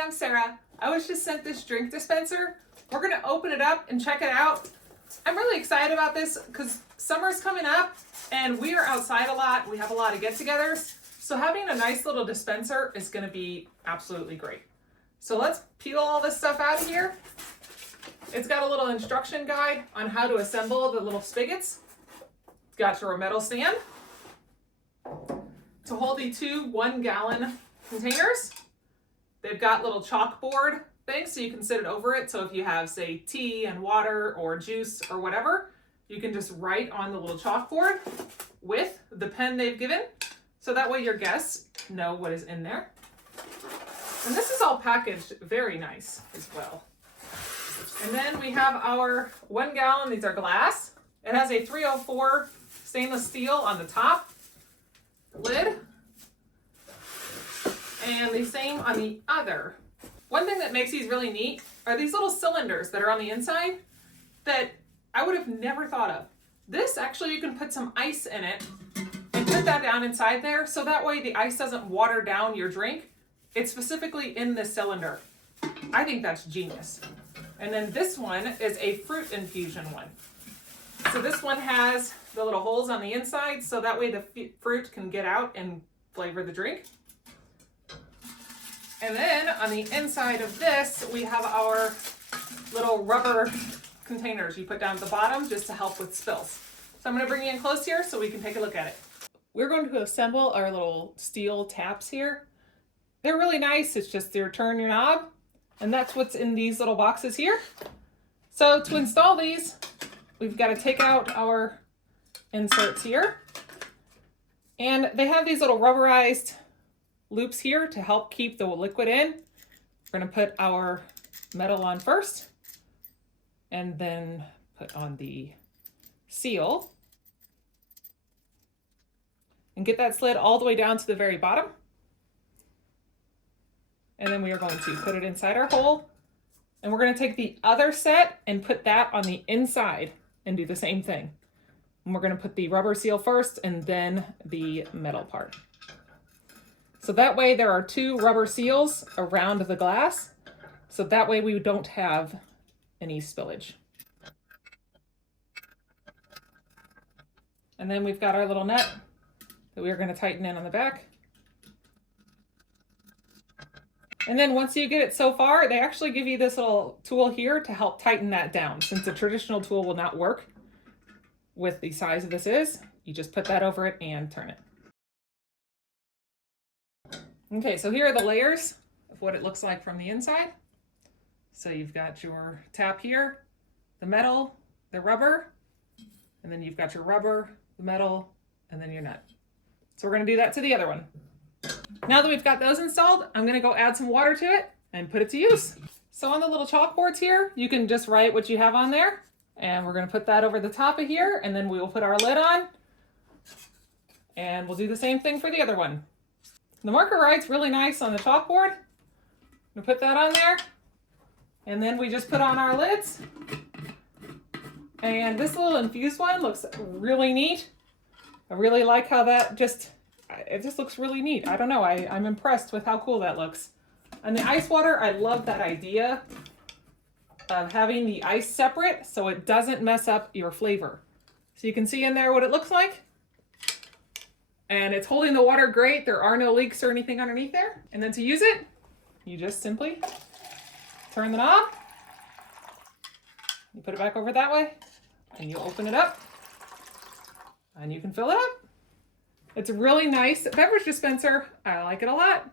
I'm Sarah. I was just sent this drink dispenser. We're gonna open it up and check it out. I'm really excited about this because summer's coming up and we are outside a lot. We have a lot of get-togethers. So having a nice little dispenser is gonna be absolutely great. So let's peel all this stuff out of here. It's got a little instruction guide on how to assemble the little spigots. It's got your metal stand to hold the two 1-gallon containers. They've got little chalkboard things so you can sit it over it. So if you have, say, tea and water or juice or whatever, you can just write on the little chalkboard with the pen they've given. So that way your guests know what is in there. And this is all packaged very nice as well. And then we have our 1 gallon, these are glass. It has a 304 stainless steel on the top lid. And the same on the other. One thing that makes these really neat are these little cylinders that are on the inside that I would have never thought of. This actually, you can put some ice in it and put that down inside there so that way the ice doesn't water down your drink. It's specifically in this cylinder. I think that's genius. And then this one is a fruit infusion one. So this one has the little holes on the inside so that way the fruit can get out and flavor the drink. And then on the inside of this, we have our little rubber containers you put down at the bottom just to help with spills. So I'm going to bring you in close here so we can take a look at it. We're going to assemble our little steel taps here. They're really nice. It's just you turn your knob, and that's what's in these little boxes here. So to install these, we've got to take out our inserts here. And they have these little rubberized loops here to help keep the liquid in. We're going to put our metal on first and then put on the seal and get that slid all the way down to the very bottom. And then we are going to put it inside our hole, and we're going to take the other set and put that on the inside and do the same thing. And we're going to put the rubber seal first and then the metal part. So that way there are 2 rubber seals around the glass. So that way we don't have any spillage. And then we've got our little nut that we are going to tighten in on the back. And then once you get it so far, they actually give you this little tool here to help tighten that down. Since a traditional tool will not work with the size of this is, you just put that over it and turn it. Okay, so here are the layers of what it looks like from the inside. So you've got your tap here, the metal, the rubber, and then you've got your rubber, the metal, and then your nut. So we're going to do that to the other one. Now that we've got those installed, I'm going to go add some water to it and put it to use. So on the little chalkboards here, you can just write what you have on there. And we're going to put that over the top of here, and then we will put our lid on. And we'll do the same thing for the other one. The marker writes really nice on the chalkboard. We'll put that on there. And then we just put on our lids. And this little infused one looks really neat. I really like how that it just looks really neat. I don't know, I'm impressed with how cool that looks. And the ice water, I love that idea of having the ice separate so it doesn't mess up your flavor. So you can see in there what it looks like. And it's holding the water great. There are no leaks or anything underneath there. And then to use it, you just simply turn the knob. You put it back over that way and you open it up and you can fill it up. It's a really nice beverage dispenser. I like it a lot.